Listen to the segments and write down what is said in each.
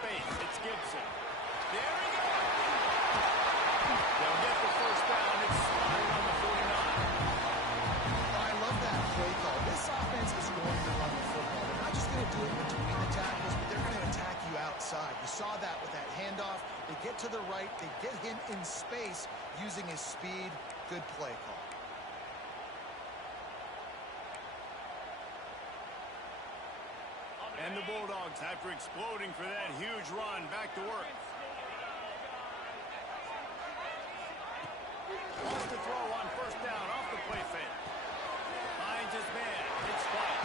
space. It's Gibson. There he goes. They'll get the first down. It's slotted on the 49. I love that play call. This offense is going to run the football. They're not just going to do it between the tackles, but they're going to attack you outside. You saw that with that handoff. They get to the right. They get him in space using his speed. Good play call. And the Bulldogs, after exploding for that huge run, back to work. Wants to throw on first down off the play fake. Finds his man. It's flat.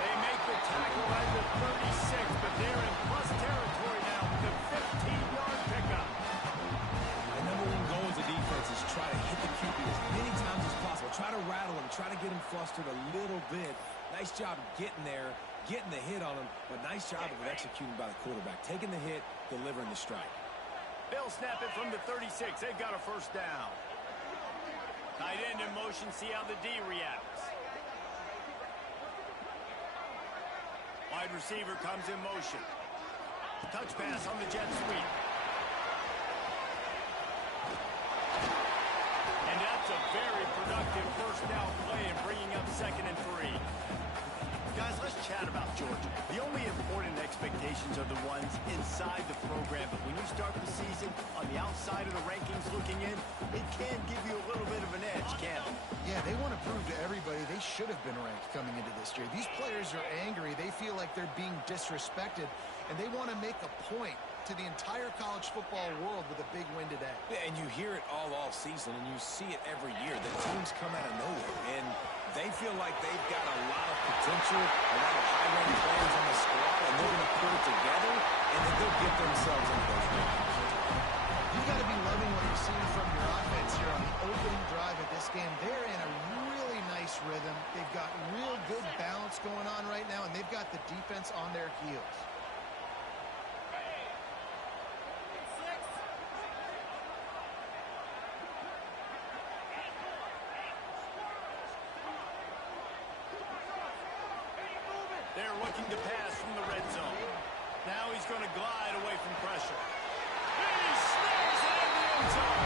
They make the tackle at the 36, but they're in plus territory now with a 15-yard pickup. The number one goal as a defense is try to hit the QB as many times as possible. Try to rattle him. Try to get him flustered a little bit. Nice job getting there, getting the hit on him, but nice job of executing by the quarterback. Taking the hit, delivering the strike. They'll snap it from the 36. They've got a first down. Tight end in motion. See how the D reacts. Wide receiver comes in motion. Touch pass on the jet sweep. And that's a very productive first down play and bringing up 2nd and 3. Guys, let's chat about Georgia. The only important expectations are the ones inside the program, but when you start the season on the outside of the rankings looking in, it can give you a little bit of an edge, can't it? Yeah, they want to prove to everybody they should have been ranked coming into this year. These players are angry. They feel like they're being disrespected, and they want to make a point to the entire college football world with a big win today. Yeah, and you hear it all season, and you see it every year. The teams come out of nowhere, and they feel like they've got a lot of potential, a lot of high-ranked players on the squad, and they're going to put it together, and then they'll get themselves into those games. You've got to be loving what you're seeing from your offense here on the opening drive of this game. They're in a really nice rhythm. They've got real good balance going on right now, and they've got the defense on their heels. They're looking to pass from the red zone. Now he's going to glide away from pressure. He snares it in the end zone.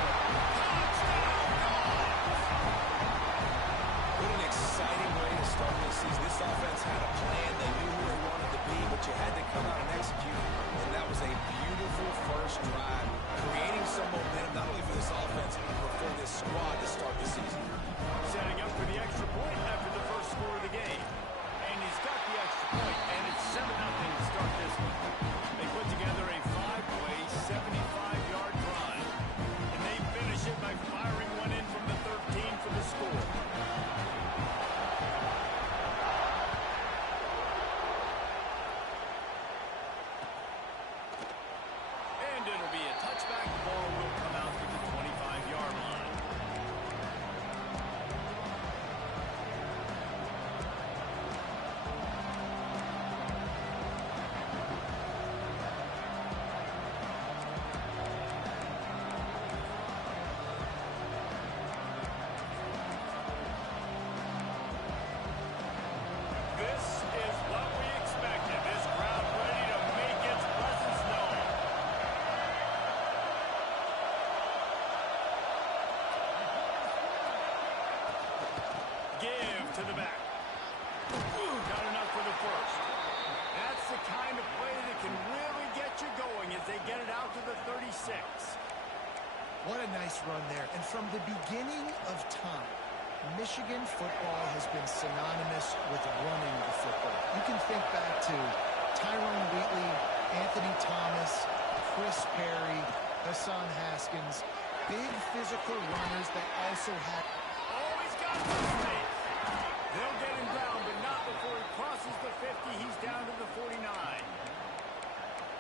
Touchdown, Dogs! What an exciting way to start this season. This offense had a plan. They knew who they wanted to be, but you had to come out and execute. And that was a beautiful first drive, creating some momentum, not only for this offense, but for this squad to start the season. Setting up for the extra point after the first score of the game. And he's got the extra point, and it's 7-0 to start this one. They put together a 5-play, 75-yard drive. And they finish it by firing one in from the 13 for the score. And it'll be a touchback. The ball will come out to the 25-yard line. This is what we expected. This crowd ready to make its presence known. Give to the back. Got enough for the first. That's the kind of play that can really get you going as they get it out to the 36. What a nice run there. And from the beginning of time, Michigan football has been synonymous with running the football. You can think back to Tyrone Wheatley, Anthony Thomas, Chris Perry, Hassan Haskins. Big physical runners that also had... Oh, he's got the space. They'll get him down, but not before he crosses the 50. He's down to the 49.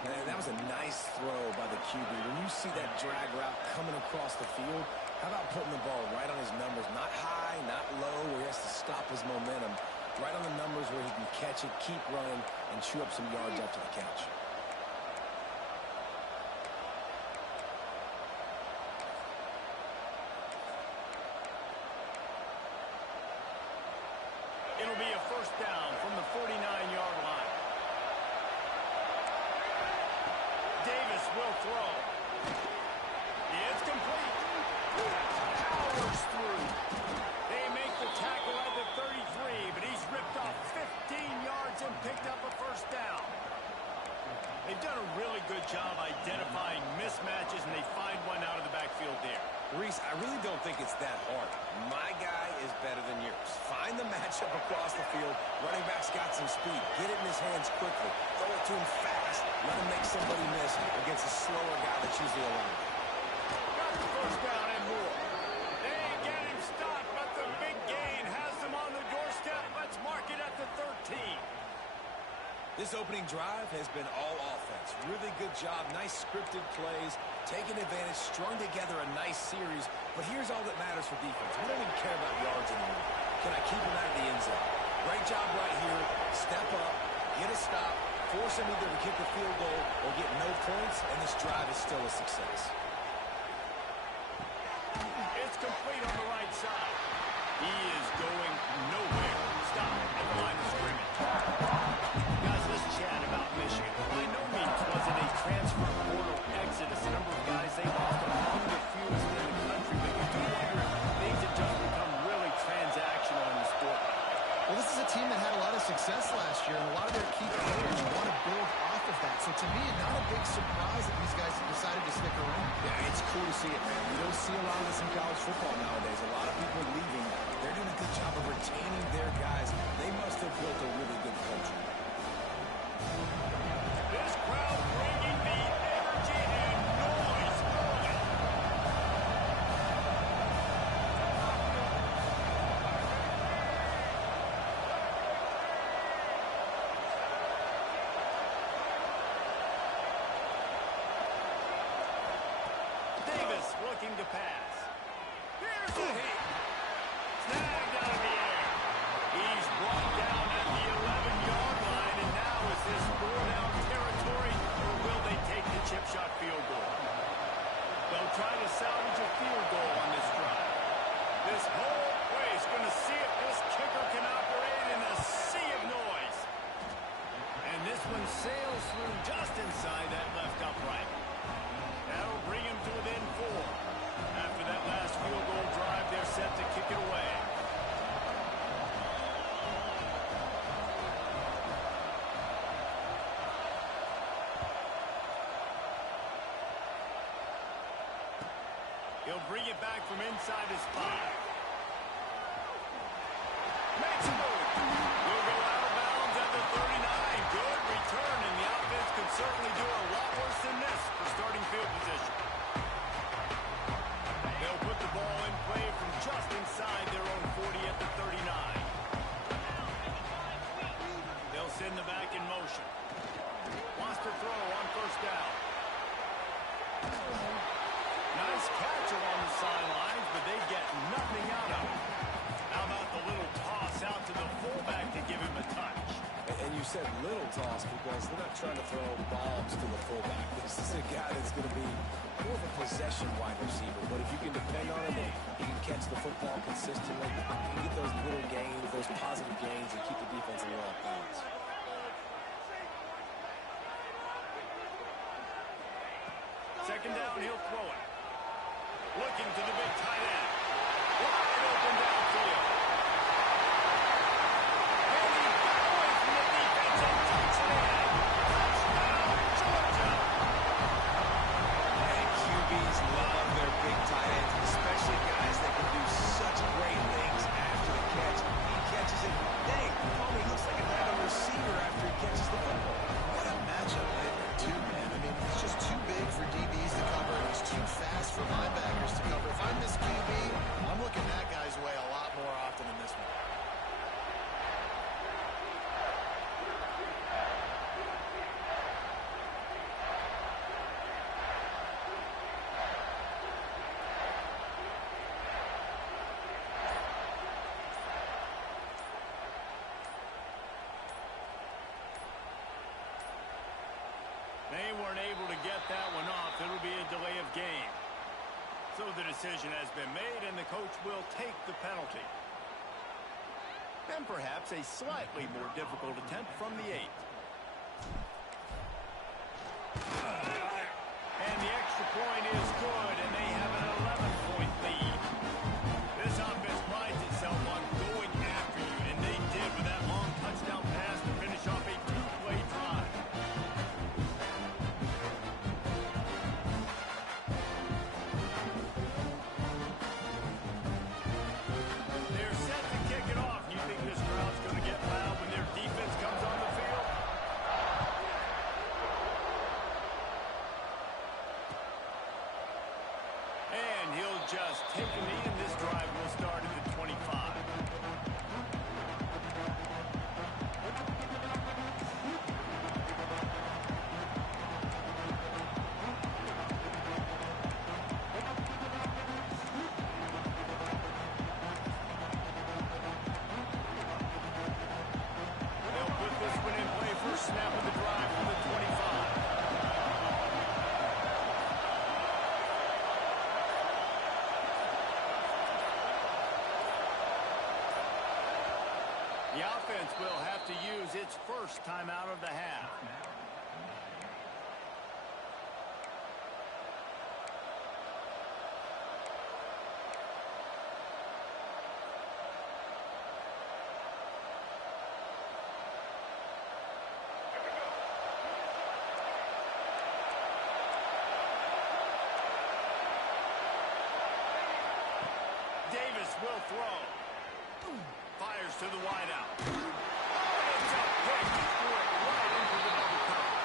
Man, that was a nice throw by the QB. When you see that drag route coming across the field, how about putting the ball right on his numbers? Not high, not low, where he has to stop his momentum. Right on the numbers where he can catch it, keep running, and chew up some yards after the catch. It'll be a first down from the 49-yard line. throw. It's complete. Powers through. They make the tackle at the 33, but he's ripped off 15 yards and picked up a first down. They've done a really good job identifying mismatches, and they find one out of the backfield there. Reese, I really don't think it's that hard. My guy is better than yours. Find the matchup across the field. Running back's got some speed. Get it in his hands quickly. Throw it to him fast. Let him make somebody miss against a slower guy that's usually alive. Got the first down and more. They get him stopped, but the big gain has them on the doorstep. Let's mark it at the 13. This opening drive has been all offense. Really good job. Nice scripted plays. Taking advantage. Strung together a nice series. But here's all that matters for defense. We don't even care about yards anymore. Can I keep him out of the end zone? Great job right here. Step up. Get a stop. Force him either to kick a field goal or get no points. And this drive is still a success. It's complete on the right side. He is going nowhere. Stop at the line of scrimmage. Guys, let's chat about Michigan. By no means was it a transfer portal exodus. A number of guys they lost among the fewest in the country, but you do wonder if things have just become really transactional in the sport. Well, this is a team that had a lot of success last year, and a lot of their key players want to build off of that. So to me, not a big surprise that these guys have decided to stick around. Yeah, it's cool to see it, man. You don't see a lot of this in college football nowadays. A lot of people leaving. They're doing a good job of retaining their guys. They must have built a really good culture. This crowd bringing the energy and noise early. Davis looking to pass. Here's the hit. Snagged out of the air. He's brought down at the 11-yard line, and now is this 4-down territory, or will they take the chip shot field goal? They'll try to salvage a field goal on this drive. This whole place going to see if this kicker can operate in a sea of noise. And this one sails through just inside that left upright. That'll bring him to within 4. After that last field goal drive, they're set to kick it away. He'll bring it back from inside his 5. Makes a move. He'll go out of bounds at the 39. Good return, and the offense could certainly do a lot worse than this for starting field position. They'll put the ball in play from just inside their own 40 at the 39. They'll send the back in motion. Wants to throw on first down. Nice catch along the sidelines, but they get nothing out of it. How about the little toss out to the fullback to give him a touch? And you said little toss because they're not trying to throw bombs to the fullback. This is a guy that's going to be more of a possession wide receiver, but if you can depend on him, he can catch the football consistently. He can get those little gains, those positive gains, and keep the defense in the off bounds. Second down, he'll throw it. Looking to the big tight end. Wide open downfield. And he got away from the defense and touchdown. Touchdown, Georgia. And QBs love their big tight ends, especially guys that can do such great things after the catch. He catches it. Dang, Tony looks like a random receiver after he catches the football. What a matchup nightmare, too, man. I mean, it's just too big for DBs to cover, and it's too fast for linebackers to cover. If I'm this QB, I'm looking that guy's way a lot more often than this one. They weren't able to get that one off. It'll be a delay of game. So the decision has been made, and the coach will take the penalty. And perhaps a slightly more difficult attempt from the 8. And just take a knee, and this drive will start at the 25. They'll put this one in play for a snap of the drive from the 25. The offense will have to use its first timeout of the half. Davis will throw. Fires to the wideout. It's a pick. He threw it right into the double cover.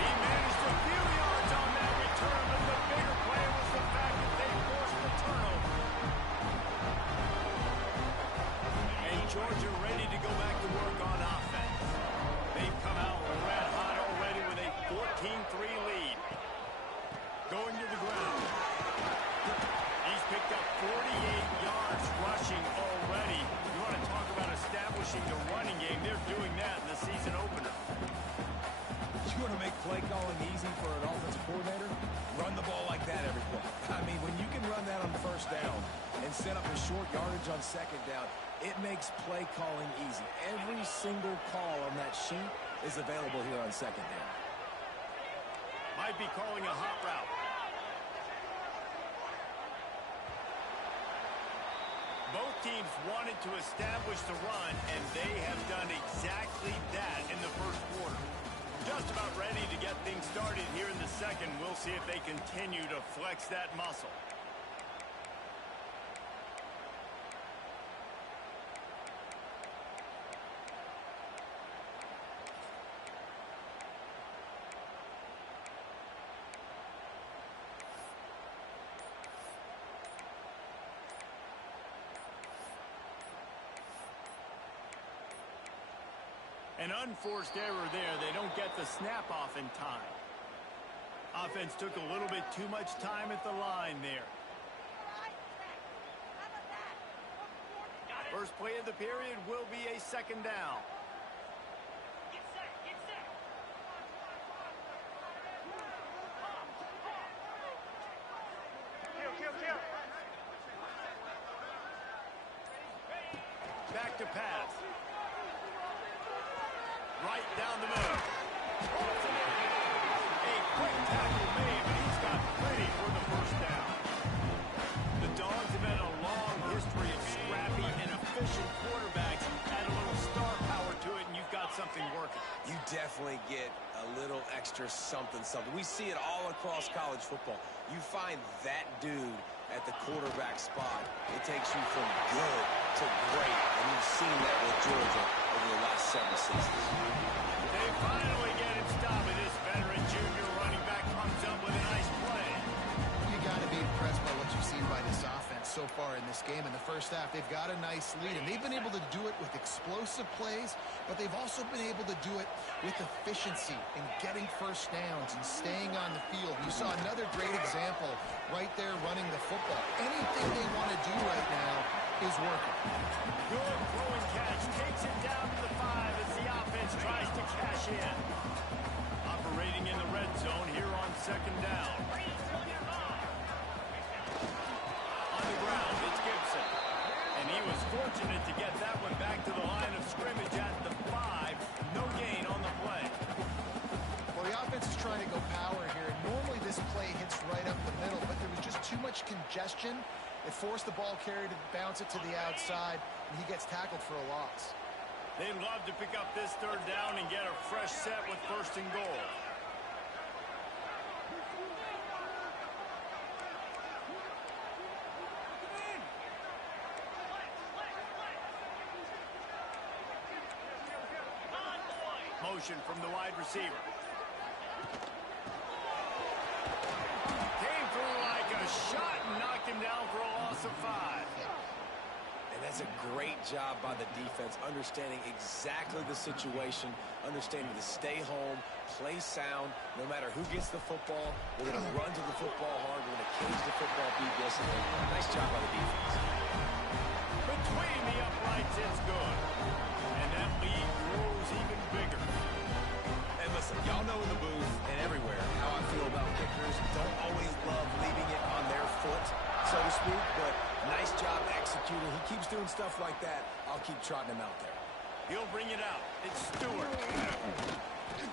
He managed a few yards on that return, but the bigger play was the fact that they forced the turnover. And Georgia ready to go back to work on offense. They've come out red hot already with a 14-3 lead. Going to the ground. He's picked up 48 yards rushing already. You want to talk about establishing the running game. They're doing that in the season opener. You want to make play calling easy for an offensive coordinator? Run the ball like that every play. I mean, when you can run that on first down and set up a short yardage on second down, it makes play calling easy. Every single call on that sheet is available here on second down. Might be calling a hot route. Both teams wanted to establish the run, and they have done exactly that in the first quarter. Just about ready to get things started here in the second. We'll see if they continue to flex that muscle. An unforced error there. They don't get the snap off in time. Offense took a little bit too much time at the line there. First play of the period will be a second down. Back to pass. Right down the middle. A quick tackle made, but he's got plenty for the first down. The Dogs have had a long history of scrappy and efficient quarterbacks. Add a little star power to it, and you've got something working. You definitely get a little extra something. We see it all across college football. You find that dude at the quarterback spot, it takes you from good to great, and you've seen that with Georgia over the last 7 seasons. They finally get him stopped, and this veteran junior running back comes up with a nice play. You got to be impressed by what you've seen by this offense so far in this game. In the first half, they've got a nice lead, and they've been able to do it with explosive plays, but they've also been able to do it with efficiency and getting first downs and staying on the field. You saw another great example right there running the football. Anything they want to do right now is working. Good throwing catch. Takes it down to the 5 as the offense tries to cash in. Operating in the red zone here on second down. On the ground, it's Gibson. And he was fortunate to get that one back to the line of scrimmage at the 5. No gain on the play. Well, the offense is trying to go power here. Normally this play hits right up the middle, but there was just too much congestion. It forced the ball carrier to bounce it to the outside, and he gets tackled for a loss. They'd love to pick up this third down and get a fresh set with first and goal. Motion from the wide receiver. Came through like a shot and knocked him down for a loss of 5. And that's a great job by the defense, understanding exactly the situation, understanding to stay home, play sound. No matter who gets the football, we're going to run to the football hard. We're going to cage the football, be disciplined. Nice job by the defense. Between the uprights, it's good. And that lead grows even bigger. And listen, y'all know in the booth and everywhere how I feel about kickers. Don't always love leaving it on their foot, so to speak, but nice job executing. He keeps doing stuff like that. I'll keep trotting him out there. He'll bring it out. It's Stewart.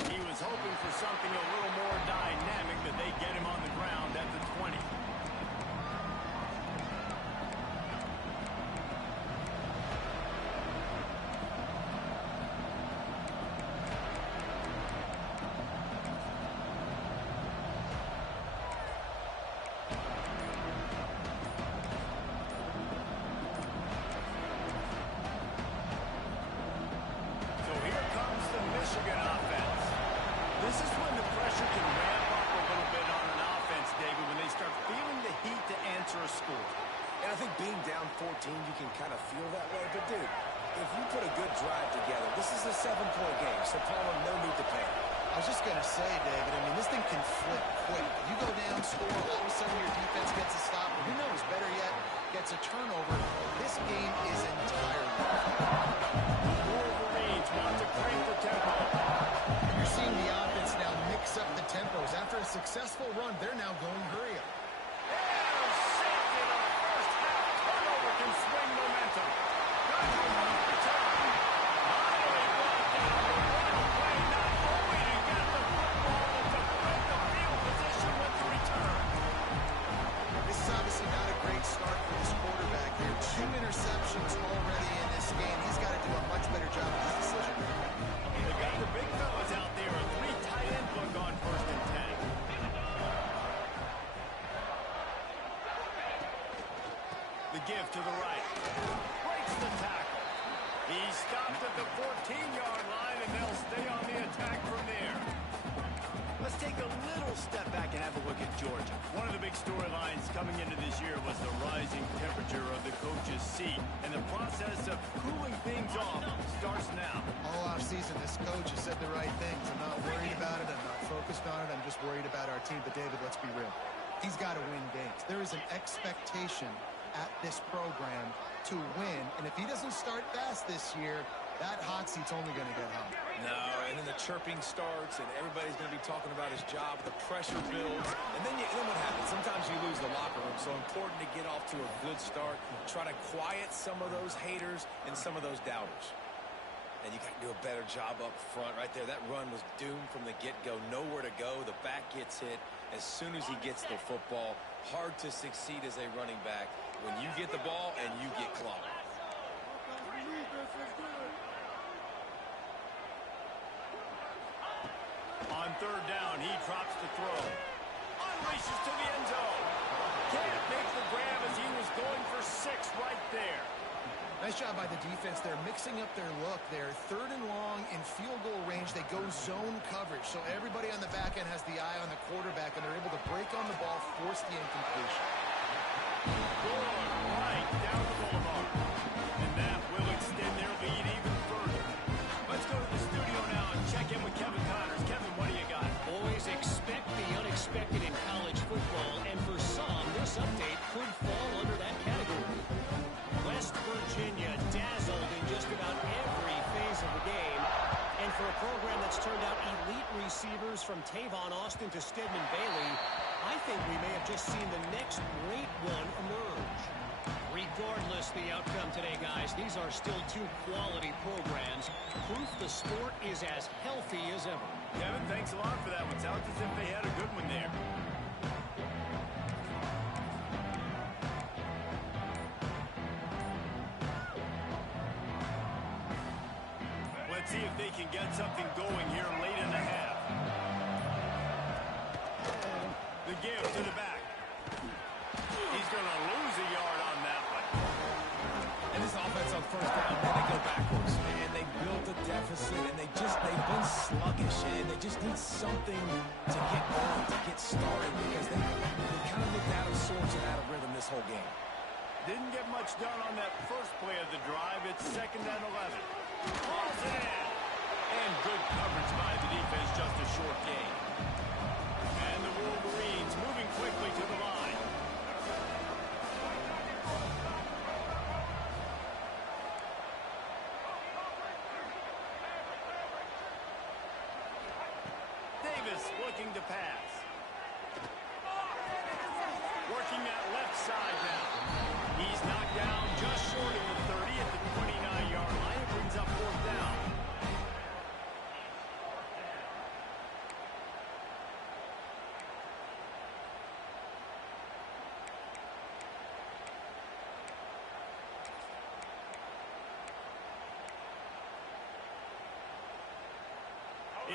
He was hoping for something a little more dynamic, that they get him on the ground at the 20. Michigan offense. This is when the pressure can ramp up a little bit on an offense, David, when they start feeling the heat to answer a score. And I think being down 14, you can kind of feel that way. But, dude, if you put a good drive together, this is a 7-point game, so Palmer, no need to panic. I was just going to say, David, I mean, this thing can flip quick. You go down, score, all of a sudden your defense gets a stop. Who knows, better yet, gets a turnover. This game is entirely Wolverines want to crank the tempo. You're seeing the offense now mix up the tempos. After a successful run, they're now going hurry up. Intercepted. A first half turnover can swing momentum. Got to mark the turn. Finally brought down the run play, not only to get the football, but to break the field position with the return. This is obviously not a great start for this quarterback here. 2 interceptions already in this game. He's got to do a much better job of his decision making. They got the big fellas out there. A 3 tight end look on 1st and 10. The give to the right. Breaks the tackle. He stopped at the 14-yard line, and they'll stay on the attack from there. Let's take a little step back and have a look at Georgia. One of the big storylines coming into this year was the rising temperature of the coach's seat, and the process of cooling things off starts now. All offseason, this coach has said the right things. I'm not worried about it. I'm not focused on it. I'm just worried about our team. But, David, let's be real. He's got to win games. There is an expectation at this program to win, and if he doesn't start fast this year, that hot seat's only going to get hot. No, and then the chirping starts, and everybody's going to be talking about his job. The pressure builds, and then what happens? Sometimes you lose the locker room, so important to get off to a good start. Try to quiet some of those haters and some of those doubters. And you got to do a better job up front right there. That run was doomed from the get-go. Nowhere to go. The back gets hit as soon as he gets the football. Hard to succeed as a running back when you get the ball and you get clogged. On 3rd down, he drops the throw. Unleashes to the end zone. Can't make the grab as he was going for 6 right there. Nice job by the defense. They're mixing up their look. They're 3rd and long in field goal range. They go zone coverage. So everybody on the back end has the eye on the quarterback, and they're able to break on the ball, force the incompletion. Going right down the boulevard. And that will extend their lead even further. Let's go to the studio now and check in with Kevin Connors. Kevin, what do you got? Boys, expect the unexpected in college football, and for some, this update could fall under that category. West Virginia dazzled in just about every phase of the game. And for a program that's turned out elite receivers from Tavon Austin to Stedman Bailey, I think we may have just seen the next great one emerge. Regardless the outcome today, guys, these are still 2 quality programs. Proof the sport is as healthy as ever. Kevin, thanks a lot for that one. Sounds as if they had a good one there. Let's see if they can get something going here late in the half. The give to the back. He's going to lose a yard on that one. And this offense on 1st down, then they go backwards. And they built a deficit, and they've been sluggish, and they just need something to get going, to get started, because they kind of looked out of sorts in whole game. Didn't get much done on that first play of the drive. It's 2nd and 11. Hauls it in. And good coverage by the defense, just a short gain. And the Wolverines moving quickly to the line. Davis looking to pass. Working that left side now. He's knocked down just short of the 30 at the 29-yard line. It brings up 4th down.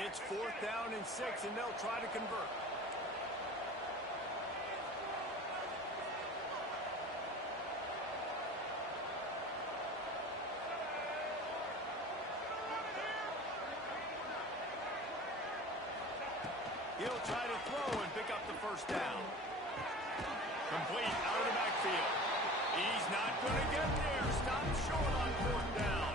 It's 4th down and 6, and they'll try to convert. He'll try to throw and pick up the 1st down. Complete out of the backfield. He's not going to get there. Stop short on 4th down.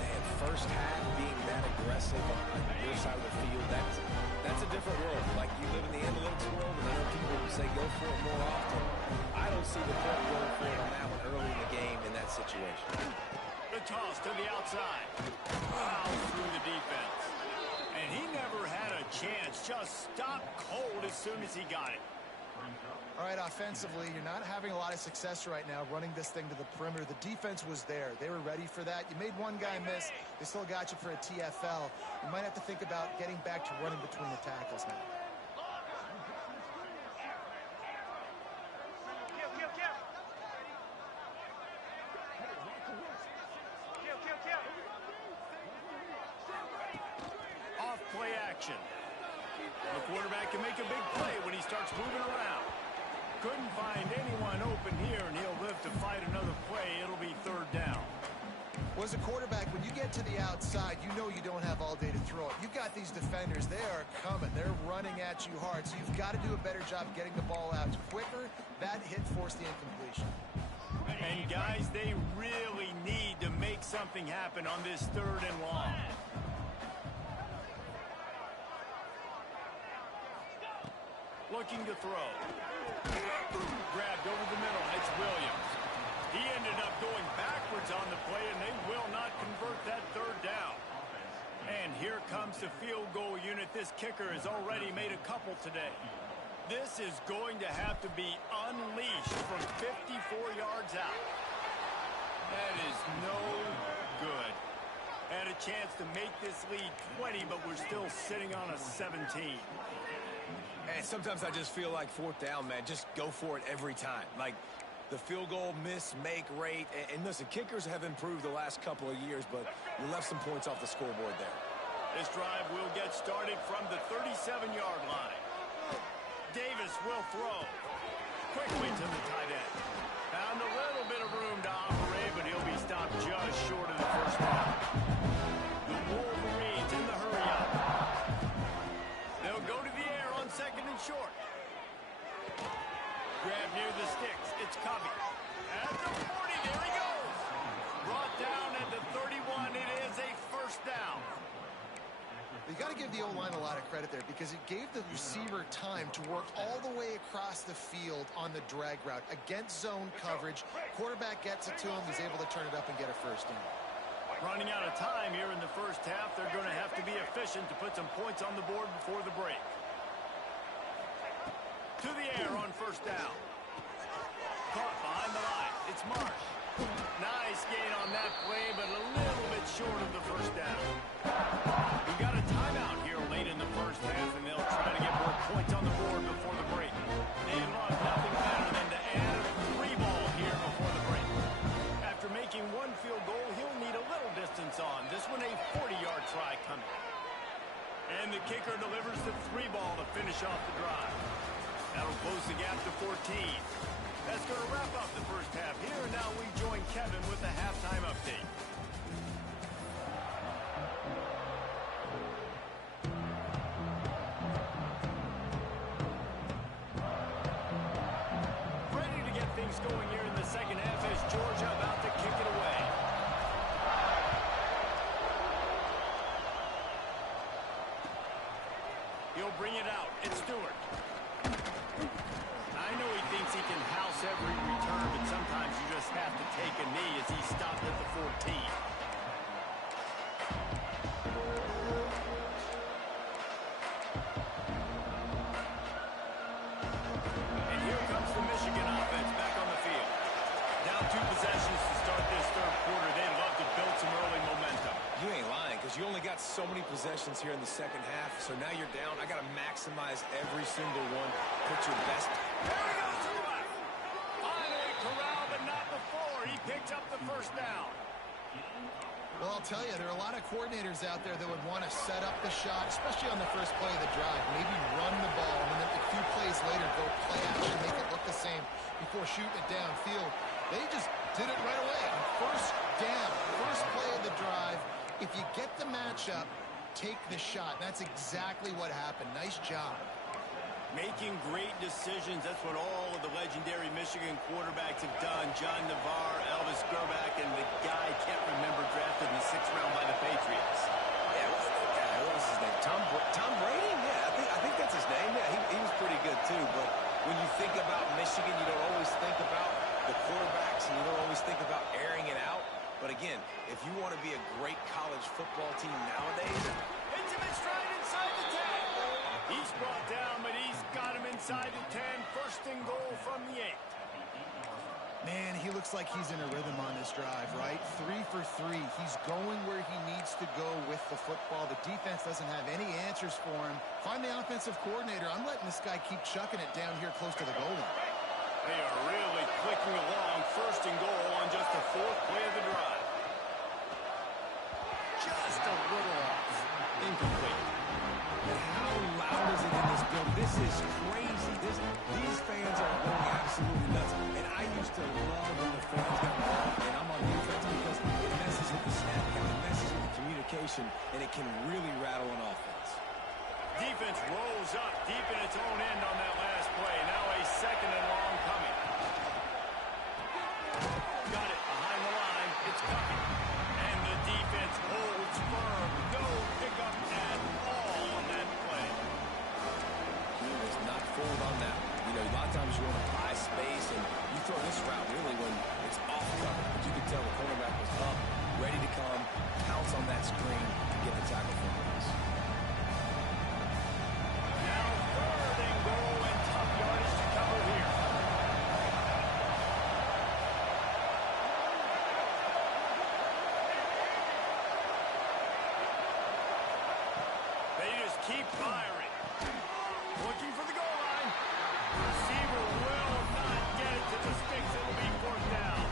Man, first half being that aggressive on your side of the field, that's a different world. Like, you live in the analytics world, and I know people will say go for it more often. I don't see the point going for it on that one early in the game in that situation. The toss to the outside. Wow, through the defense. And he never had a chance. Just stopped cold as soon as he got it. All right, offensively, you're not having a lot of success right now running this thing to the perimeter. The defense was there. They were ready for that. You made one guy miss. They still got you for a TFL. You might have to think about getting back to running between the tackles now. Off play action. The quarterback can make a big play when he starts moving around. Couldn't find anyone open here, and he'll live to fight another play. It'll be 3rd down. Well, as a quarterback, when you get to the outside, you know you don't have all day to throw it. You've got these defenders. They are coming. They're running at you hard, so you've got to do a better job getting the ball out quicker. That hit forced the incompletion. And, guys, they really need to make something happen on this 3rd and long. Looking to throw. Grabbed over the middle. It's Williams. He ended up going backwards on the play, and they will not convert that 3rd down. And here comes the field goal unit. This kicker has already made a couple today. This is going to have to be unleashed from 54 yards out. That is no good. Had a chance to make this lead 20, but we're still sitting on a 17. And sometimes I just feel like 4th down, man. Just go for it every time. Like, the field goal miss-make rate. And listen, kickers have improved the last couple of years, but you left some points off the scoreboard there. This drive will get started from the 37-yard line. Davis will throw. Quickly to the tight end. Found a little bit of room to operate, but he'll be stopped just short of the 1st down. The Wolverines in the hurry-up. They'll go to the air on 2nd and short. Grab near the sticks. It's Covey. At the 40, there he goes. Brought down at the 31. It is a 1st down. You got to give the O-line a lot of credit there because it gave the receiver time to work all the way across the field on the drag route against zone coverage. Quarterback gets it to him. He's able to turn it up and get a 1st down. Running out of time here in the 1st half. They're going to have to be efficient to put some points on the board before the break. To the air on 1st down. Caught behind the line. It's Marsh. Nice gain on that play, but a little bit short of the 1st down. We got a timeout here late in the 1st half, and they'll try to get more points on the board before the break. They want nothing better than to add a 3-ball here before the break. After making one field goal, he'll need a little distance on. This one a 40-yard try coming. And the kicker delivers the 3-ball to finish off the drive. That'll close the gap to 14. That's going to wrap up the 1st half here. And now we join Kevin with the halftime update. Ready to things going here in the second half as Georgia about to kick it away. He'll bring it out. It's Stewart. I know he thinks he can house every return, but sometimes you just have to take a knee as he stopped at the 14. And here comes the Michigan offense back on the field. Down 2 possessions to start this third quarter. They'd love to build some early momentum. You ain't lying, because you only got so many possessions here in the second half, so now you're down. I got to maximize every single one. Put your best. There he goes to the left. Finally corralled, but not before. He picked up the first down. Well, I'll tell you, there are a lot of coordinators out there that would want to set up the shot, especially on the first play of the drive. Maybe run the ball, and then a few plays later go play action, make it look the same before shooting it downfield. They just did it right away. First down, first play of the drive. If you get the matchup, take the shot. That's exactly what happened. Nice job. Making great decisions. That's what all of the legendary Michigan quarterbacks have done. John Navarre, Elvis Grbac, and the guy I can't remember drafted in the 6th round by the Patriots. Yeah, what was his name? Tom Brady? Yeah, I think that's his name. Yeah, he was pretty good too. But when you think about Michigan, you don't always think about the quarterbacks, and you don't always think about airing it out. But again, if you want to be a great college football team nowadays, hits him in stride inside the 10. He's brought down, but he's got him inside the 10. First and goal from the 8. Man, he looks like he's in a rhythm on this drive, right? 3 for 3. He's going where he needs to go with the football. The defense doesn't have any answers for him. Find the offensive coordinator. I'm letting this guy keep chucking it down here close to the goal line. They are really clicking along. First and goal on just the 4th play of the drive. Just a little off. Incomplete. how loud is it in this building? This is crazy. These fans are going absolutely nuts. And I used to love when the fans got involved, and I'm on defense because it messes with the snap count, it messes with the communication, and it can really rattle an offense. Defense rolls up deep in its own end on that last play. Now a 2nd and long coming. Got it behind the line. It's coming. And the defense holds firm. No pickup at all on that play. He was not fooled on that. You know, a lot of times you want to buy space, and you throw this route really when it's off cover. But you can tell the cornerback was up, ready to come, pounce on that screen, and get the tackle for us. Now 3rd and goal and tough yardage to cover here. They just keep firing. Looking for the goal line. Receiver will not get it to the sticks. It'll be 4th down.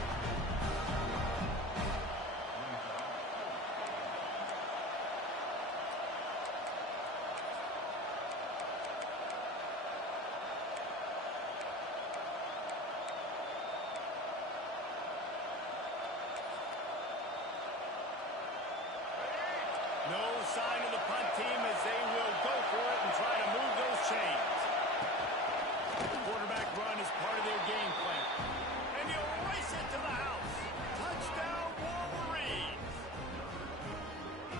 No sign of the punt team as they will go for it and try to move those chains. The quarterback run is part of their game plan. And he'll race it to the house. Touchdown, Wolverines.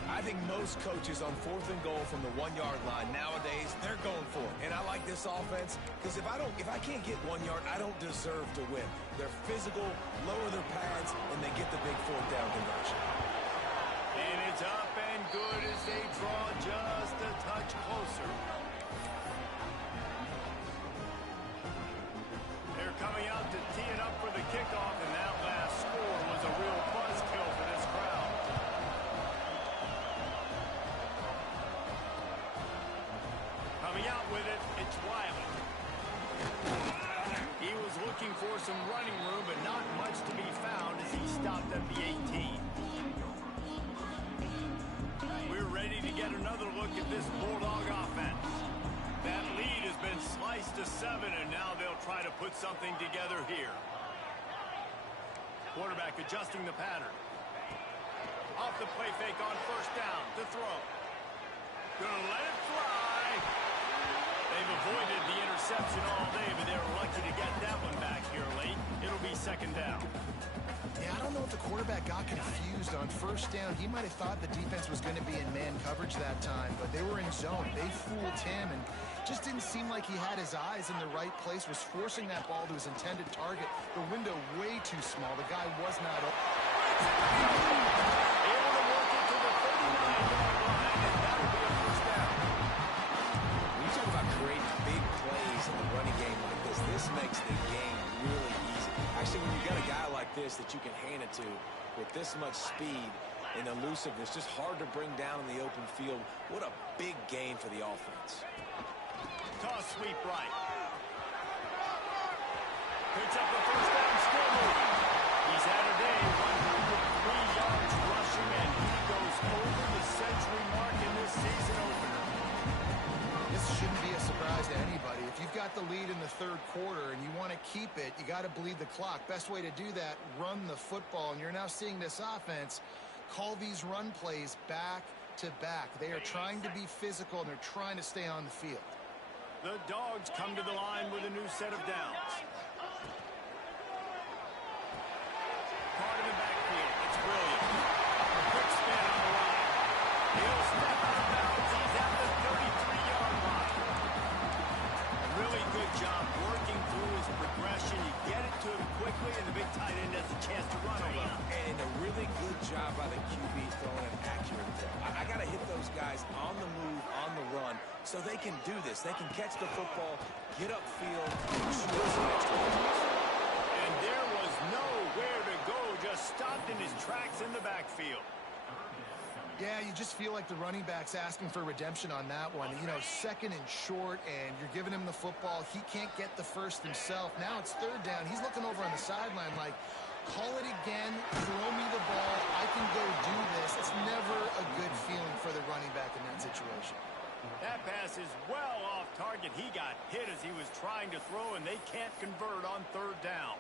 I think most coaches on 4th and goal from the 1-yard line nowadays, they're going for it. And I like this offense because if I can't get 1 yard, I don't deserve to win. They're physical, lower their pads, and they get the big 4th down conversion. And it's up and good as they draw just a touch closer. They're coming out to tee it up for the kickoff, and that last score was a real buzzkill for this crowd. Coming out with it, it's Wiley. He was looking for some running room, but not much to be found as he stopped at the 18. We're ready to get another look at this Bulldog offense. That lead has been sliced to 7, and now they'll try to put something together here. Quarterback adjusting the pattern. Off the play fake on 1st down to throw. Gonna let it fly. They've avoided the interception all day, but they were lucky to get that one back here late. It'll be second down. Yeah, I don't know if the quarterback got confused on first down. He might have thought the defense was going to be in man coverage that time, but they were in zone. They fooled him and just didn't seem like he had his eyes in the right place, was forcing that ball to his intended target. The window way too small. The guy was not open. Able to work it to the 39-yard line, and that'll be a first down. When you talk about creating big plays in the running game like this makes the game really easy. Actually, when you got a guy like this that you can hand it to with this much speed and elusiveness, just hard to bring down in the open field, what a big gain for the offense. Toss sweep right. Picks up the first down, still moving. He's had a day, 103 yards rushing, and he goes over the century mark in this season opener. This shouldn't be a surprise to anybody. If you've got the lead in the third quarter and you want to keep it, you got to bleed the clock. Best way to do that, run the football. And you're now seeing this offense call these run plays back to back. They are trying to be physical, and they're trying to stay on the field. The Dogs come to the line with a new set of downs. Caught in the backfield. It's Williams. A quick spin on the line. He'll step out of bounds. He's at the 33-yard line. A really good job working through his progression. You get it to him quickly, and the big tight end has a chance to run over him. And a really good job by the QB throwing an accurate throw. I got to hit those guys on the move, on the run, so they can do this. They can catch the football, get upfield, and shoot some extra points. And there was nowhere to go, just stopped in his tracks in the backfield. Yeah, you just feel like the running back's asking for redemption on that one. You know, second and short, and you're giving him the football. He can't get the first himself. Now it's third down. He's looking over on the sideline like, call it again, throw me the ball, I can go do this. It's never a good feeling for the running back in that situation. That pass is well off target. He got hit as he was trying to throw, and they can't convert on third down.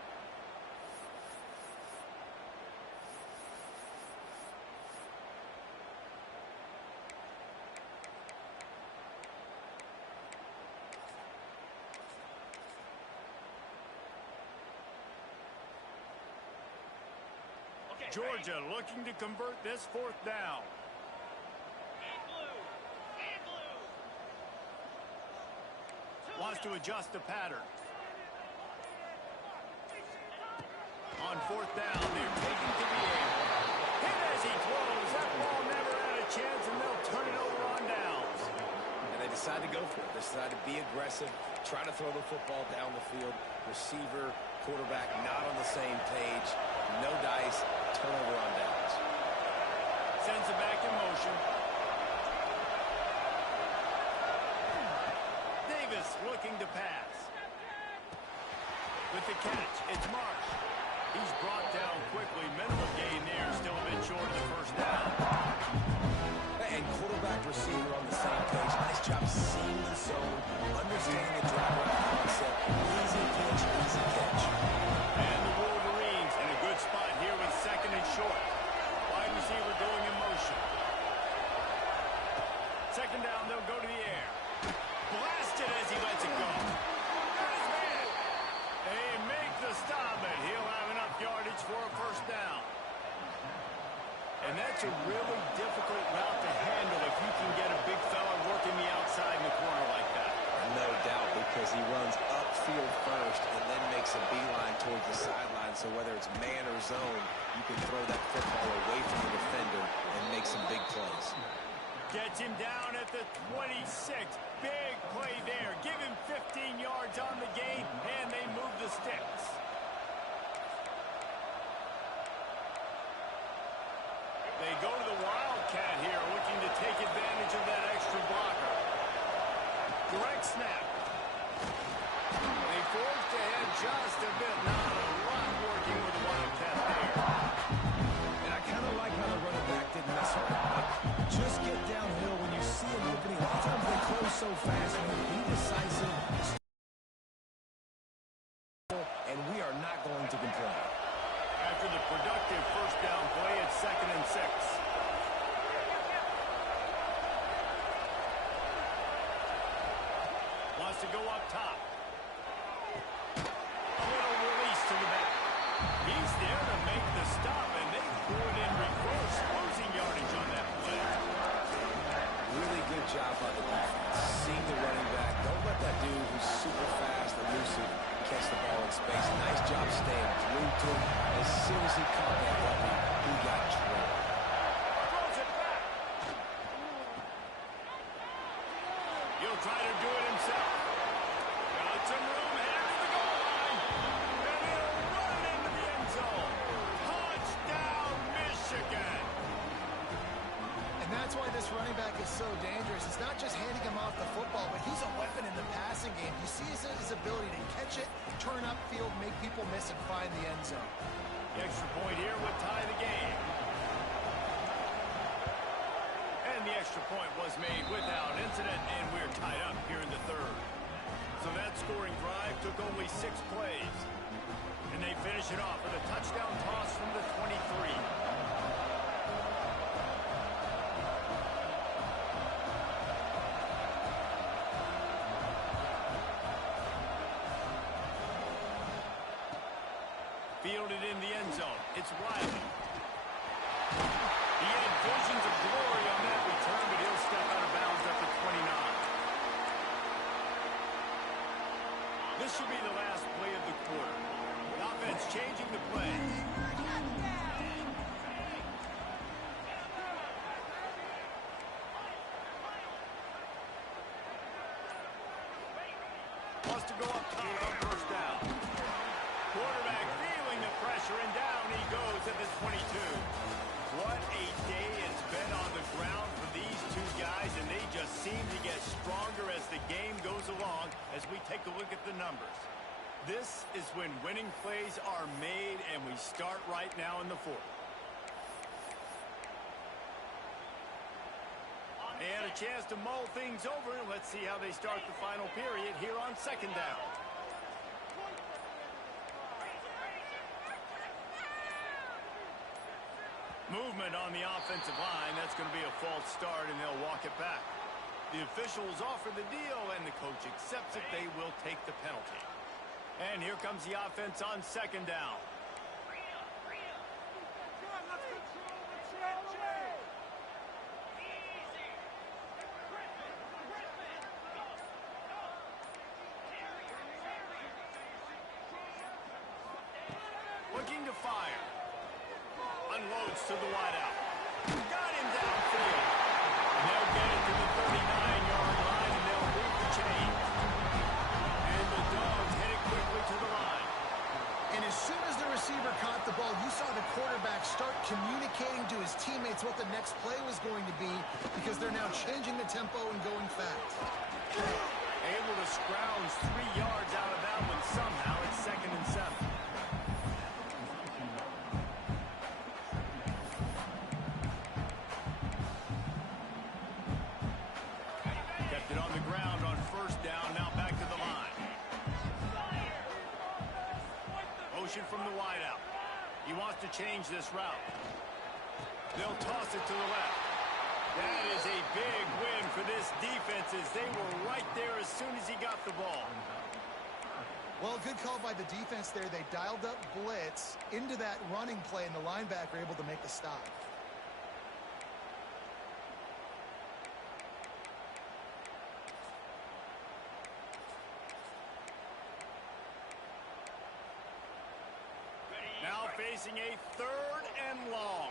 Georgia looking to convert this fourth down. Wants to adjust the pattern. On fourth down, they're taking to the air. Hit as he throws. That ball never had a chance, and they'll turn it over on downs. And they decide to go for it. They decide to be aggressive, try to throw the football down the field. Receiver, quarterback not on the same page. No dice, turnover on downs. Sends it back in motion. Davis looking to pass. With the catch, it's Marsh. He's brought down quickly. Minimal gain there, still a bit short of the first down. And quarterback receiver on the same page. Nice job seeing the zone, understanding the drag route concept. Easy pitch, easy catch. And the Wolverines in a good spot here with second and short. Wide receiver going in motion. Second down, they'll go to the air. Blasted as he lets it go. Got his man. They make the stop, and he'll have enough yardage for a first down. And that's a really difficult route to handle if you can get a big fella working the outside in the corner like that. No doubt, because he runs upfield first and then makes a beeline towards the sideline. So whether it's man or zone, you can throw that football away from the defender and make some big plays. Gets him down at the 26. Big play there. Give him 15 yards on the gain, and they move the sticks. They go to the Wildcat here, looking to take advantage of that extra blocker. Direct snap. They forced ahead just a bit. Not a lot working with the Wildcat there. And I kind of like how the running back didn't mess around. Just get downhill when you see an opening. A lot of times they close so fast. Be decisive. And we are not going to complain. After the productive first down play, it's second and 6. Wants to go up top. A little release to the back. to him. As soon as he caught that puppy, he got drilled. Throws it back. He'll try to do it himself. Got some room, headed to the goal line. And he'll run it into the end zone. Touchdown, Michigan. And that's why this running back is so dangerous. It's not just handing him off the football, but he's a weapon in the passing game. You see his ability to catch it, turn upfield, make people miss, and find the end zone. The extra point here would tie the game. And the extra point was made without incident, and we're tied up here in the third. So that scoring drive took only 6 plays. And they finish it off with a touchdown toss from the 23. Fielded in the end zone. It's Riley. He had visions of glory on that return, but he'll step out of bounds up at 29. This should be the last play of the quarter. The offense changing the play. Wants to go up top on first down. Quarterback feeling the pressure, and down he goes at the 22. What a day it's been on the ground for these two guys, and they just seem to get stronger as the game goes along as we take a look at the numbers. This is when winning plays are made, and we start right now in the fourth. And a chance to mull things over. Let's see how they start the final period here on second down. Movement on the offensive line. That's going to be a false start, and they'll walk it back. The officials offer the deal, and the coach accepts it. They will take the penalty. And here comes the offense on second down. Looking to fire. Unloads to the wideout. Got him downfield. And they'll get it to the 39-yard line, and they'll move the chain. And the Dogs hit it quickly to the line. And as soon as the receiver caught the ball, you saw the quarterback start communicating to his teammates what the next play was going to be, because they're now changing the tempo and going fast. Able to scrounge 3 yards out of that one somehow. It's 2nd and 7. Kept it on the ground on first down. Now back to the line. Motion from the wideout. He wants to change this route. They'll toss it to the left. That is a big win for this defense, as they were right there as soon as he got the ball. Well, good call by the defense there. They dialed up blitz into that running play, and the linebacker able to make the stop. Now facing a 3rd and long.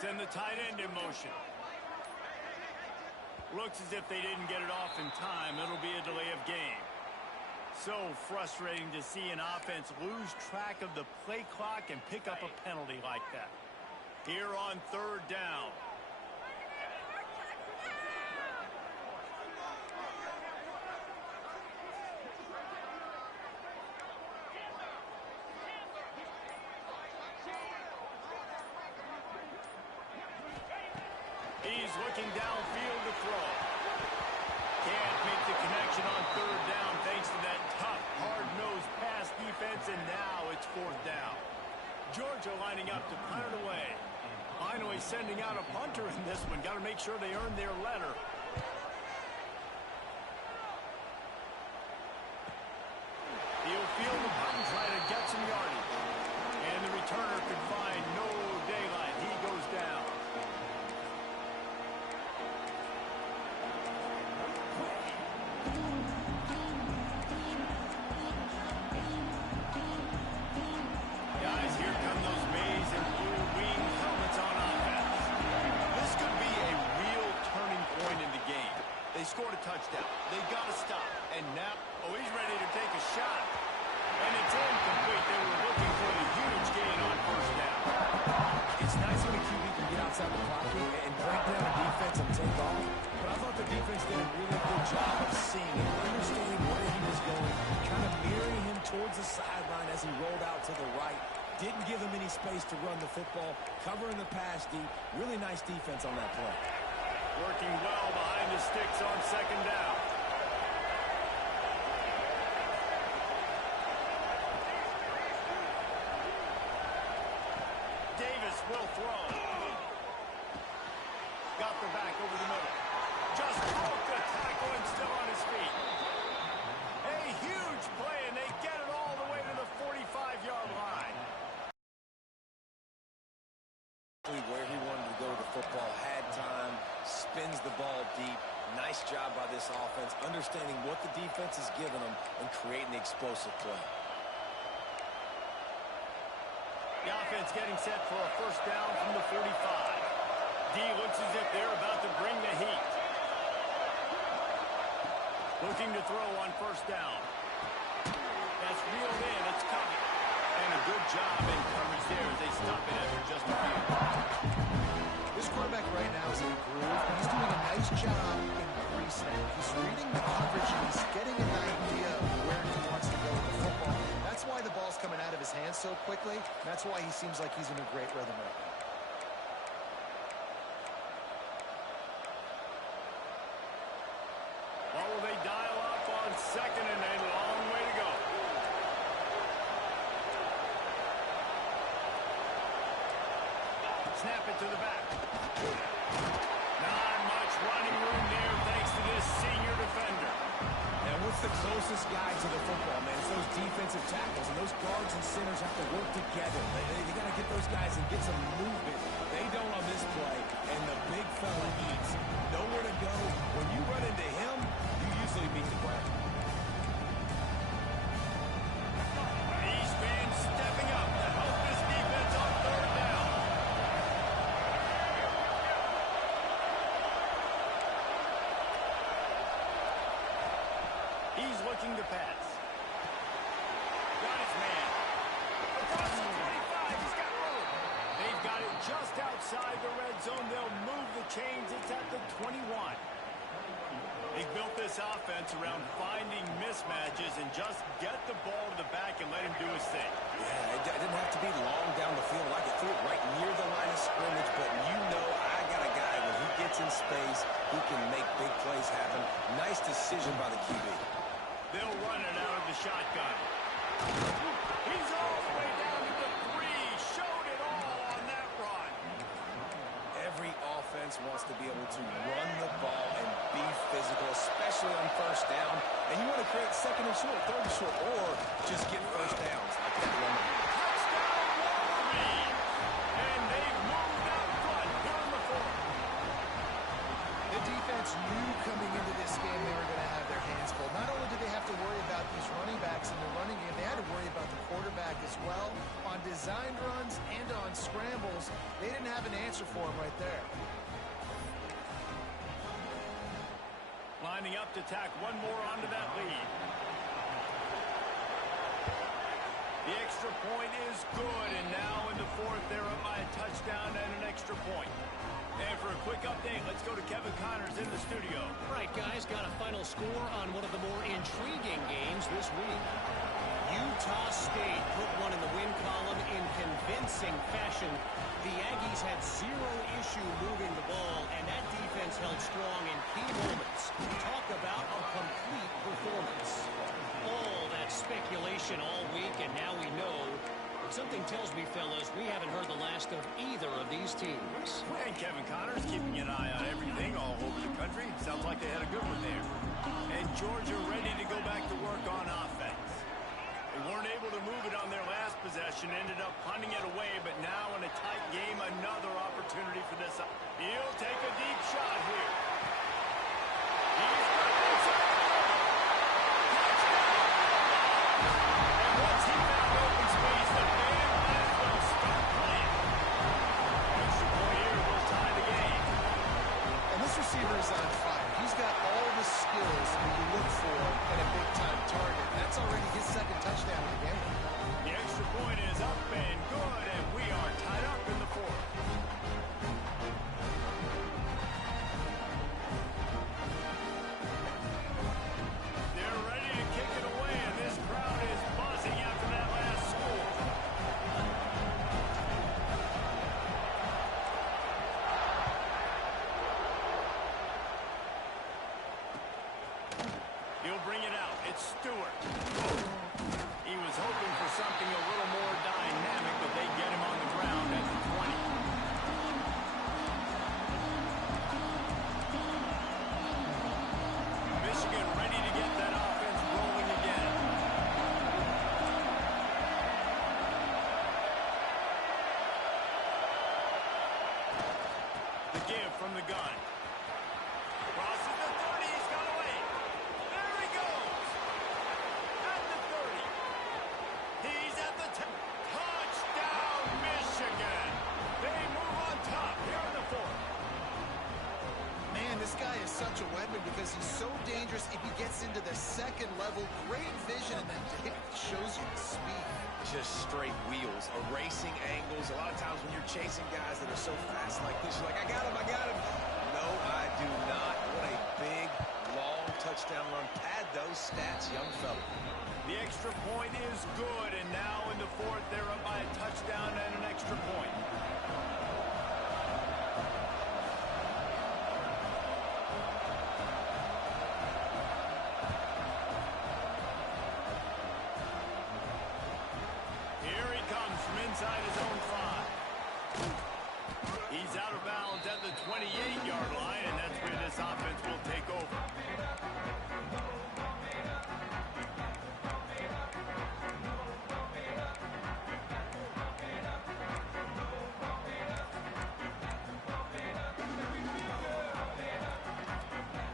Send the tight end in motion. Looks as if they didn't get it off in time. It'll be a delay of game. So frustrating to see an offense lose track of the play clock and pick up a penalty like that. Here on 3rd down. He's looking downfield to throw. Can't make the connection on 3rd down thanks to that tough, hard-nosed pass defense, and now it's 4th down. Georgia lining up to punt it away. Finally sending out a punter in this one. Got to make sure they earn their letter. He'll field the punt and try to get some yardage. And the returner could find no daylight. He goes down. And now, he's ready to take a shot. And it's incomplete. They were looking for the huge gain on first down. It's nice when a QB can get outside the pocket and break down the defense and take off. But I thought the defense did a really good job of seeing and understanding where he was going, kind of mirroring him towards the sideline as he rolled out to the right. Didn't give him any space to run the football, covering the pass deep. Really nice defense on that play. Working well behind the sticks on second down. Davis will throw. Got the back over the middle. Just broke the tackle and still on his feet. A huge play, and they get it all the way to the 45-yard line. Where he wanted to go with the football, had time, spins the ball deep. Nice job by this offense, understanding what the defense is giving them and creating the explosive play. The offense getting set for a first down from the 45. D looks as if they're about to bring the heat. Looking to throw on first down. That's reeled in. It's coming. And a good job in coverage there as they stop it after just a few. This quarterback right now is in a groove, and he's doing a nice job increasing it. He's reading the coverage, and he's getting an idea of where he wants to go with the football. That's why the ball's coming out of his hands so quickly. That's why he seems like he's in a great rhythm right now. Well, will they dial up on second and a long way to go? Snap it to the back. Not much running room there thanks to this senior defender. And what's the closest guy to the football, man? It's those defensive tackles, and those guards and centers have to work together. They got to get those guys and get some movement. They don't on this play, and the big fella eats. Nowhere to go. When you run into him, you usually beat the ground. These fans stepping up to help this defense on third down. He's looking to pass. Got his man. Across the 25, he's got room. They've got it just outside the red zone. They'll move the chains. It's at the 21. They built this offense around finding mismatches and just get the ball to the back and let him do his thing. Yeah, it didn't have to be long down the field. I could throw it right near the line of scrimmage, but you know I got a guy when he gets in space, he can make big plays happen. Nice decision by the QB. They'll run it out of the shotgun. He's all the way down to the 3. Showed it all on that run. Every offense wants to be able to run the ball and be physical, especially on first down. And you want to create second and short, third and short, or just get first downs like that one. Touchdown, Wolverine! And they've moved out front here in the fourth. The defense knew coming into this game they were going to have their hands full. Not only did they have to worry about these running backs in the running game, they had to worry about the quarterback as well. On designed runs and on scrambles, they didn't have an answer for him right there. Lining up to tack one more onto that lead. The extra point is good, and now in the fourth, they're up by a touchdown and an extra point. And for a quick update, let's go to Kevin Connors in the studio. All right, guys, got a final score on one of the more intriguing games this week. Utah State put one in the win column in convincing fashion. The Aggies had zero issue moving the ball, and that defense held strong in key moments. Talk about a complete performance. All that speculation all week, and now we know. Something tells me, fellas, we haven't heard the last of either of these teams. And Kevin Connors keeping an eye on everything all over the country. Sounds like they had a good one there. And Georgia ready to go back to work on offense. They weren't able to move it on their last possession, ended up punting it away, but now in a tight game, another opportunity for this. He'll take a deep shot here. He's got inside. Touchdown! And once he found open space, the band might as well stop playing. Extra point here will tie the game. And this receiver is on fire. He's got all the skills that you look for in a Stewart. He was hoping for something a little more dynamic, but they get him on the ground at the 20. Michigan ready to get that offense rolling again. The give from the gun. Crosses the 30. He's got away. There he goes. At the 30. He's at the 10. Touchdown, Michigan. They move on top here in the fourth. Man, this guy is such a weapon because he's so dangerous if he gets into the second level. Great vision, and then it shows you the speed. Just straight wheels, erasing angles. A lot of times when you're chasing guys that are so fast like this, you're like, I got him, I got him. No, I do not. What a big, long touchdown run. Pad those stats, young fella. The extra point is good, and now in the fourth, they're up by a touchdown and an extra point. Here he comes from inside his own 5. He's out of bounds at the 28-yard line, and that's where this offense will take over.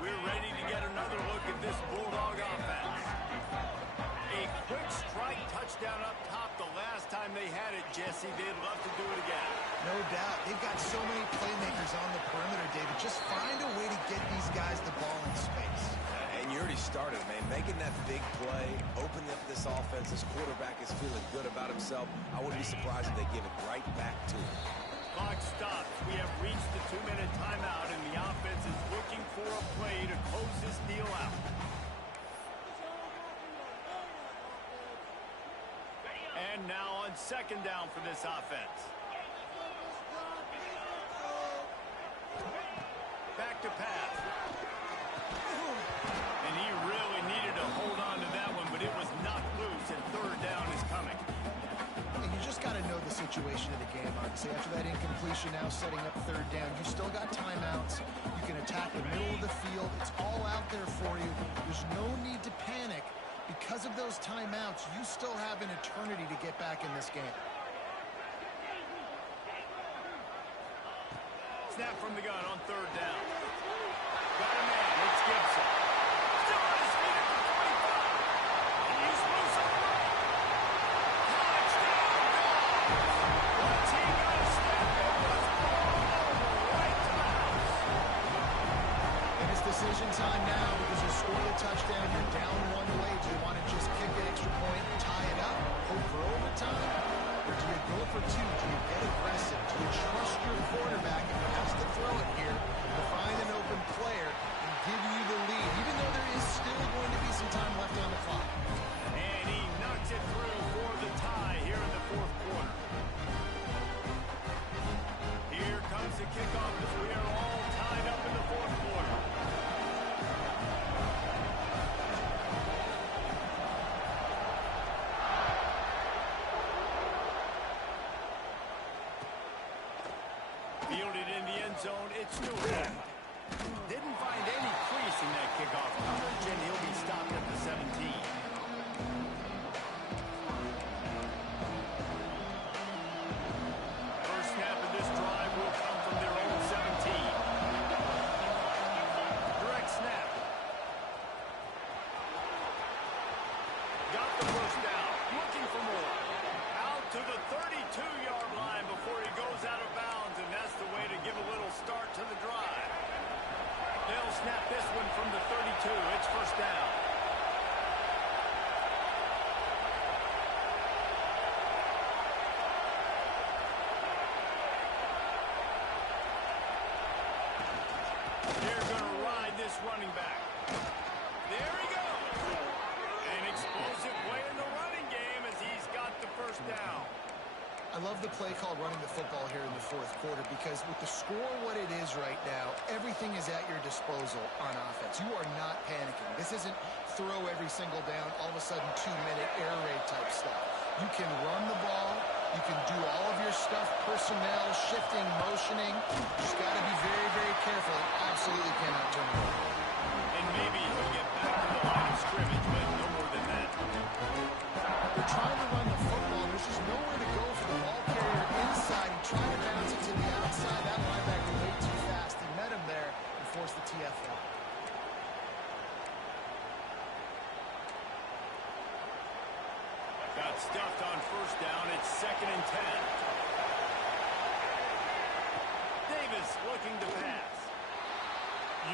We're ready to get another look at this Bulldog offense. A quick strike touchdown up top the last time they had it, Jesse. They'd love to do it again. No doubt. They've got so many playmakers on the perimeter, David. Just find a way to get these guys the ball in space. And you already started, man. Making that big play, opening up this offense. This quarterback is feeling good about himself. I wouldn't be surprised if they give it right back to him. Clock stops. We have reached the 2-minute timeout, and the offense is looking for a play to close this deal out. And now on second down for this offense. Back to pass. And he really needed to hold on to that one, but it was knocked loose, and third down is coming. And you just got to know the situation of the game, obviously. After that incompletion, now setting up third down, you still got timeouts. You can attack the middle of the field. It's all out there for you. There's no need to panic. Because of those timeouts, you still have an eternity to get back in this game. Snap from the gun on third down. Got a man. It's Gibson. Still on his feet at the 45. He's loose on the right. Touchdown, Dogs! One team got a step. It was all right to the house. And it's decision time now because you scored a touchdown. You're down one way. Do you want to just kick the extra point, tie it up, hope for overtime? Or do you go for two? Do you get aggressive? Do you trust your quarterback if he has to throw it here to find an open player and give you the lead, even though there is still going to be some time left on the clock? And he knocks it through for the tie here in the fourth quarter. Here comes the kickoff as we are all tied up in the fourth quarter. Fielded in the end zone, it's Stewart. Didn't find any crease in that kickoff coverage, and he'll be stopped at the 17. First snap of this drive will come from their own 17. Direct snap. Got the first down, looking for more. Out to the 32-yard line before he goes out of bounds, and that's the way to give a little start to the drive. They'll snap this one from the 32. It's first down. They're going to ride this running back. There he goes. An explosive play in the running game as he's got the first down. I love the play called running the football here in the fourth quarter, because with the score what it is right now, everything is at your disposal on offense. You are not panicking. This isn't throw every single down, all of a sudden 2-minute air raid type stuff. You can run the ball. You can do all of your stuff, personnel, shifting, motioning. Just got to be very, very careful. Absolutely cannot turn it over. And maybe he'll get back to the line of scrimmage, but no more than that. They're trying to run the football. There's just nowhere to go for the ball carrier inside. He tried to bounce it to the outside. That linebacker way too fast. He met him there and forced the TFL. Got stuffed on first down. It's 2nd and 10. Davis looking to pass.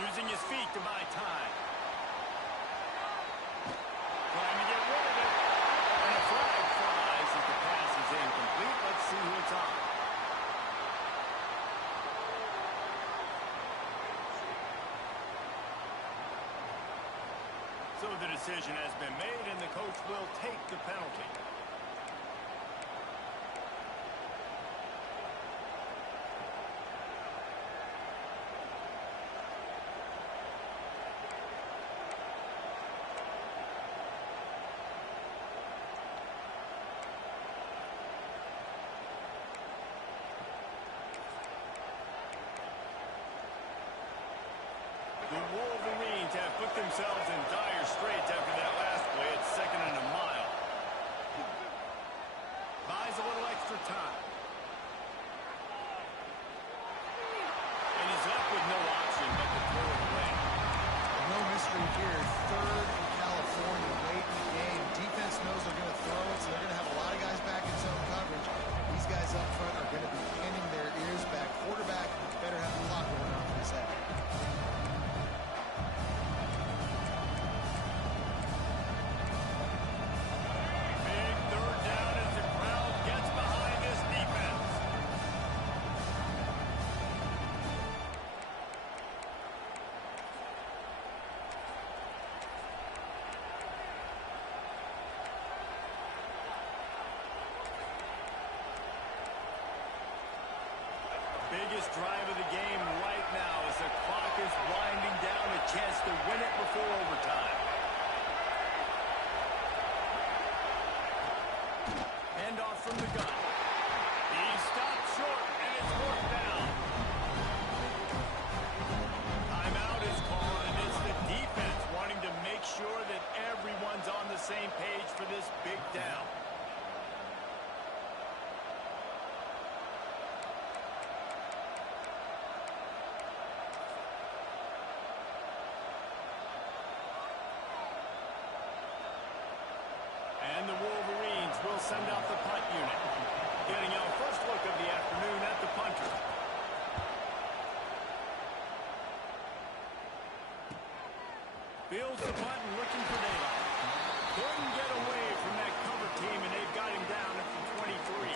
Using his feet to buy time. Trying to get rid of it. And a flag flies as the pass is incomplete. Let's see who it's on. So the decision has been made, and the coach will take the penalty. The Wolverines have put themselves in dire straits after that last play. It's 2nd and a mile. Buys a little extra time. And he's left with no option but to throw it away. No mystery here. 3rd in California, late in the game. Defense knows they're going to throw it, so they're going to have a lot of guys back in zone coverage. These guys up front are going to be pinning their ears back. Quarterback better have the clock going off in his head. Biggest drive of the game right now as the clock is winding down, a chance to win it before overtime. Handoff from the gun. He stopped short, and it's fourth down. Timeout is called, and it's the defense wanting to make sure that everyone's on the same page for this big down. And the Wolverines will send out the punt unit. Getting our first look of the afternoon at the punter. Fields the punt and looking for daylight. Couldn't get away from that cover team, and they've got him down at the 23.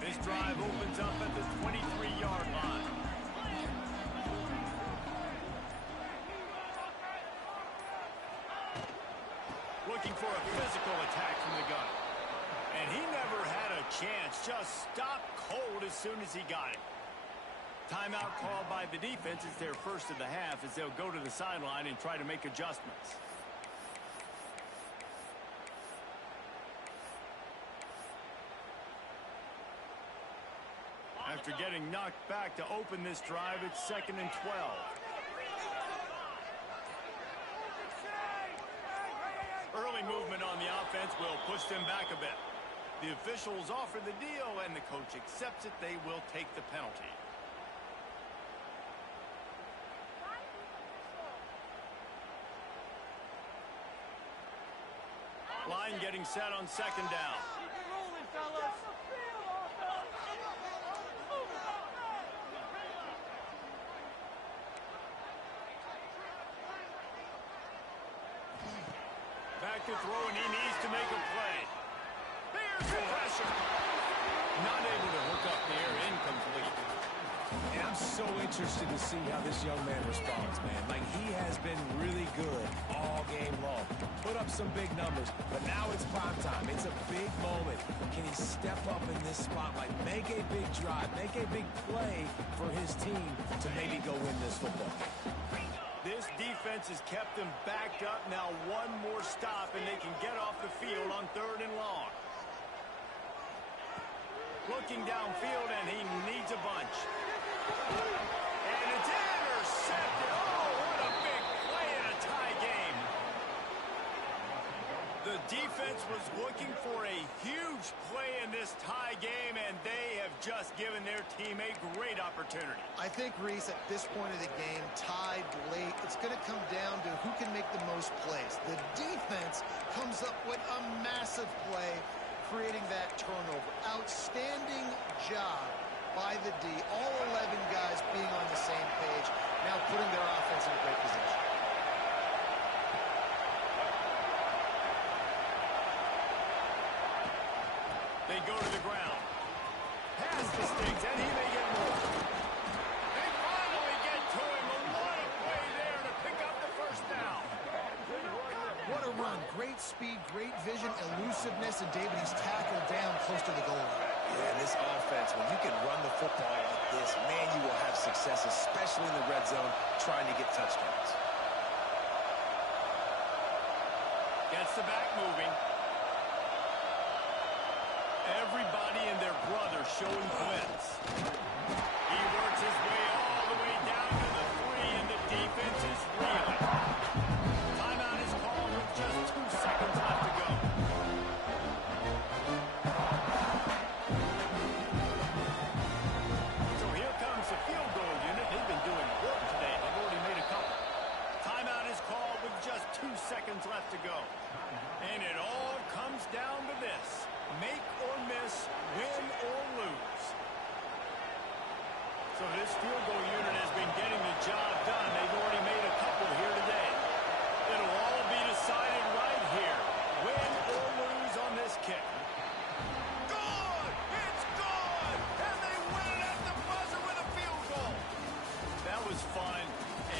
This drive opens up at the 23-yard line. Looking for a physical attack from the gun. And he never had a chance. Just stopped cold as soon as he got it. Timeout called by the defense. It's their first of the half as they'll go to the sideline and try to make adjustments. After getting knocked back to open this drive, it's 2nd and 12. Early movement on the offense will push them back a bit. The officials offer the deal, and the coach accepts it. They will take the penalty. Line getting set on 2nd down. Back to throw, and he needs to make a play. Here's the pressure. Not able to hook up there, incomplete. And I'm so interested to see how this young man responds, man. Like, he has been really good all game long. Put up some big numbers, but now it's prime time. It's a big moment. Can he step up in this spotlight, make a big drive, make a big play for his team to maybe go win this football game? This defense has kept them backed up. Now one more stop, and they can get off the field on 3rd and long. Looking downfield, and he needs a bunch. And it's intercepted. Oh, what a big play in a tie game. The defense was looking for a huge play in this tie game, and they have just given their team a great opportunity. I think, Reese, at this point of the game, tied late, it's going to come down to who can make the most plays. The defense comes up with a massive play, creating that turnover. Outstanding job by the D. All 11 guys being on the same page, now putting their offense in a great position. They go to the ground. Pass the sticks, and he may get more. They finally get to him. A lot of play there to pick up the first down. What a run. Great speed, great vision, elusiveness, and David, he's tackled down close to the goal line. Yeah, this offense, when you can run the football like this, man, you will have success, especially in the red zone, trying to get touchdowns. Gets the back moving. Everybody and their brother showing blitz. He works his way all the way down to the 3, and the defense is reeling. Timeout is called with just 2 seconds left to go. So here comes the field goal unit. They've been doing work today. They've already made a couple. Timeout is called with just 2 seconds left to go. And it all comes down to this. Make or miss, win or lose. So this field goal unit has been getting the job done. They've already made a couple here today. It'll all be decided right here. Win or lose on this kick. Good! It's good! And they win it at the buzzer with a field goal. That was fun,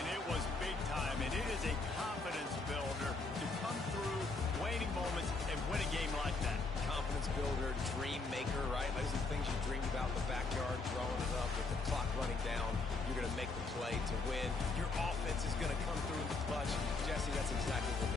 and it was big time. And it is a confidence builder to come through waning moments and win a game like that. Confidence builder, dream maker, right? Those are the things you dreamed about in the backyard, throwing it up with the clock running down. You're going to make the play to win. Your offense